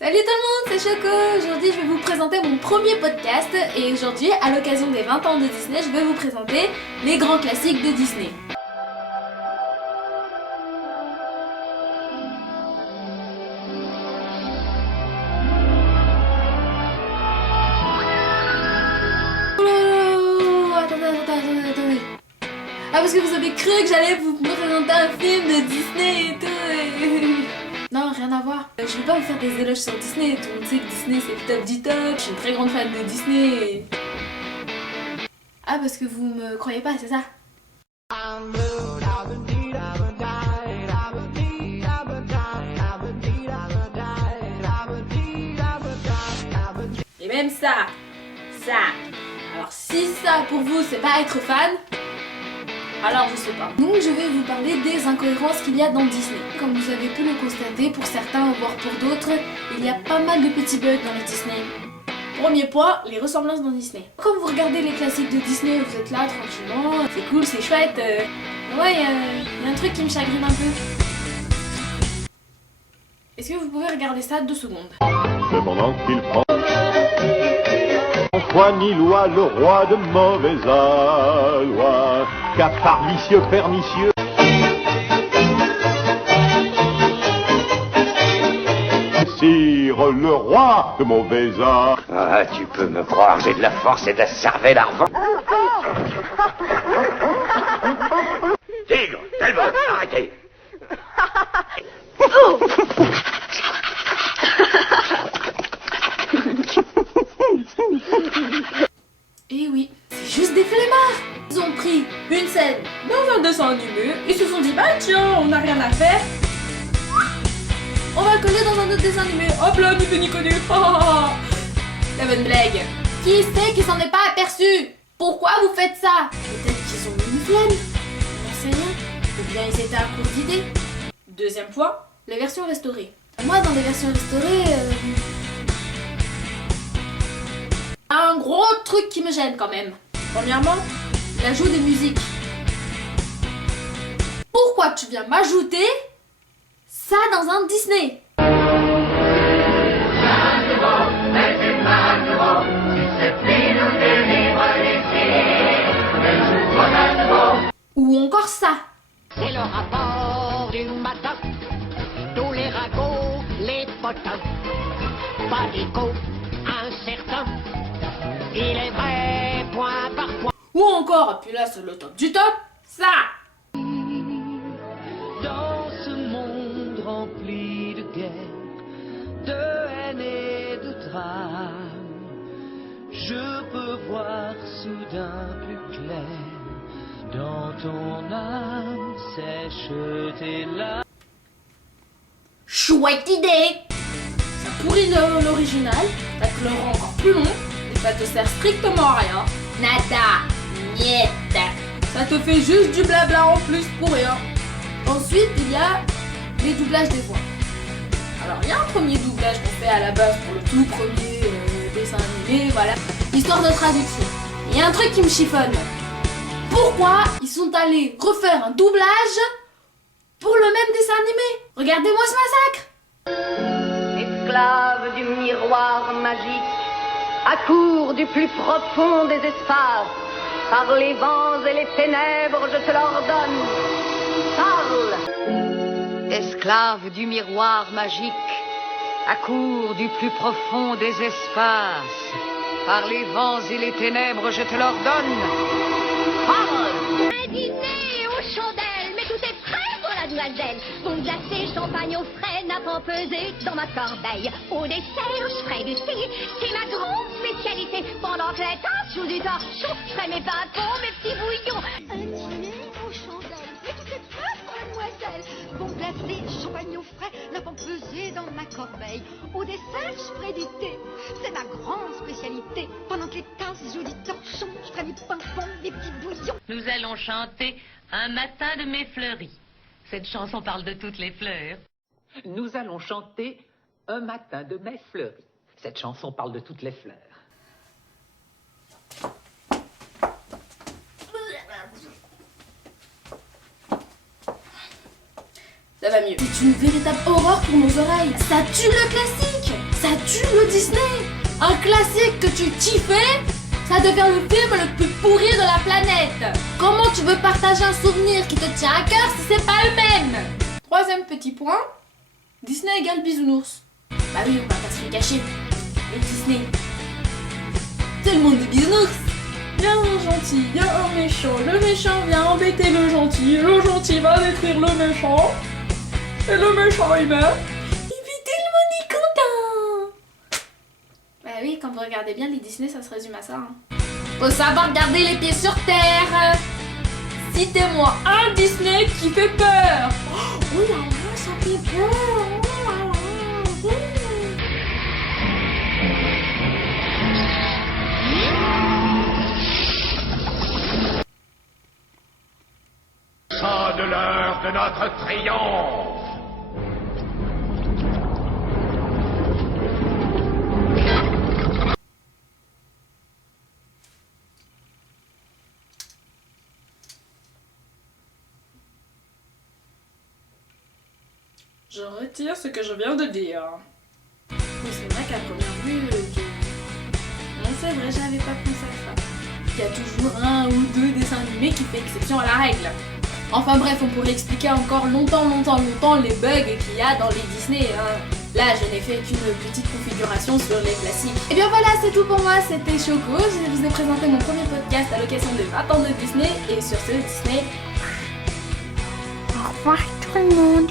Salut tout le monde, c'est Choco. Aujourd'hui je vais vous présenter mon premier podcast et aujourd'hui à l'occasion des 20 ans de Disney je vais vous présenter les grands classiques de Disney. Oh, attendez. Ah parce que vous avez cru que j'allais vous présenter un film de Disney et tout. Non, rien à voir. Je vais pas vous faire des éloges sur Disney. Tout le monde sait que Disney c'est le top du top. Je suis une très grande fan de Disney. Ah, parce que vous me croyez pas, c'est ça? Et même ça. Alors si ça pour vous c'est pas être fan, alors je sais pas. Donc je vais vous parler des incohérences qu'il y a dans Disney. Comme vous avez pu le constater, pour certains, voire pour d'autres, il y a pas mal de petits bugs dans les Disney. Premier point, les ressemblances dans Disney. Quand vous regardez les classiques de Disney, vous êtes là tranquillement, c'est cool, c'est chouette. Ouais, y a un truc qui me chagrine un peu. Est-ce que vous pouvez regarder ça 2 secondes? Cependant qu'il prend Juan Ilois, le roi de mauvaise aloi, cafard vicieux pernicieux. Sire, le roi de mauvaise aloi. Ah, tu peux me croire, j'ai de la force et de la cervelle à revendre. Tigre, Talbot, arrêtez. Et oui, c'est juste des flemmards. Ils ont pris une scène dans un dessin animé, ils se sont dit bah tiens, on n'a rien à faire, on va le coller dans un autre dessin animé. Hop là, ni vu ni connu. La bonne blague. Qui c'est qui s'en est pas aperçu? Pourquoi vous faites ça? Peut-être qu'ils ont eu une flemme, j'en sais rien. Ou bien ils étaient à court d'idées. Deuxième point, les versions restaurées. Moi dans les versions restaurées, un gros truc qui me gêne quand même. Premièrement, l'ajout des musiques. Pourquoi tu viens m'ajouter ça dans un Disney? Ou encore ça. C'est le rapport du matin. Tous les ragots, les potins. Pas d'écho, incertain. Il est vrai, point par point. Ou encore, puis là c'est le top du top, ça. Dans ce monde rempli de guerre, de haine et de drame, je peux voir soudain plus clair dans ton âme sèche tes larmes. Chouette idée. Ça pourrit l'original, ça te le rend encore plus long, et ça te sert strictement à rien. Nada, niet. Ça te fait juste du blabla en plus pour rien. Ensuite, il y a les doublages des voix. Alors, il y a un premier doublage qu'on fait à la base pour le tout premier dessin animé, voilà. Histoire de traduction. Il y a un truc qui me chiffonne. Pourquoi ils sont allés refaire un doublage pour le même dessin animé? Regardez-moi ce massacre. Esclave du miroir magique, à court du plus profond des espaces, par les vents et les ténèbres, je te l'ordonne. Parle! Esclave du miroir magique, à court du plus profond des espaces, par les vents et les ténèbres, je te l'ordonne. Parle! Un dîner aux chandelles, mais tout est prêt pour la demoiselle. Bon glacé, champagne au frais, n'a pas pesé dans ma corbeille. Au dessert, je ferai du thé, c'est ma grande spécialité. Pendant que les tasses jouent du torchon, je ferai mes pâtons, mes petits bouillons. Un dîner aux chandelles, mais tout est prêt pour la demoiselle. Bon glacé, champagne au frais, n'a pas pesé dans ma corbeille. Au dessert, je ferai du thé, c'est ma grande spécialité. Pendant que les tasses jouent du torchon, je ferai mes ping-pong, mes petits bouillons. Nous allons chanter Un matin de mai fleuri. Cette chanson parle de toutes les fleurs. Nous allons chanter Un matin de mai fleuri. Cette chanson parle de toutes les fleurs. Ça va mieux. C'est une véritable horreur pour nos oreilles. Ça tue le classique. ça tue le Disney. Un classique que tu kiffais, ça devient le film le plus pourri de la planète. Comment tu veux partager un souvenir qui te tient à cœur si c'est pas le même? Troisième petit point, Disney égale bisounours. Bah oui, on va pas se le cacher. Le Disney, c'est le monde des bisounours. Il y a un gentil, il y a un méchant. Le méchant vient embêter le gentil va détruire le méchant. Et le méchant il meurt. Et puis tout le monde est content. Bah oui, quand vous regardez bien les Disney, ça se résume à ça. Hein. Faut savoir garder les pieds sur terre. Citez-moi un Disney qui fait peur. Oh là là, ça fait peur. Oh là là. Sonne l'heure de notre triomphe. Je retire ce que je viens de dire. Oui, c'est vrai qu'à première vue, non, c'est vrai, j'avais pas pensé à ça. Il y a toujours un ou deux dessins animés qui fait exception à la règle. Enfin bref, on pourrait expliquer encore longtemps les bugs qu'il y a dans les Disney. Hein. Là, je n'ai fait qu'une petite configuration sur les classiques. Et bien voilà, c'est tout pour moi, c'était Choco. Je vous ai présenté mon premier podcast à l'occasion de 20 ans de Disney. Et sur ce, Disney... Au revoir tout le monde.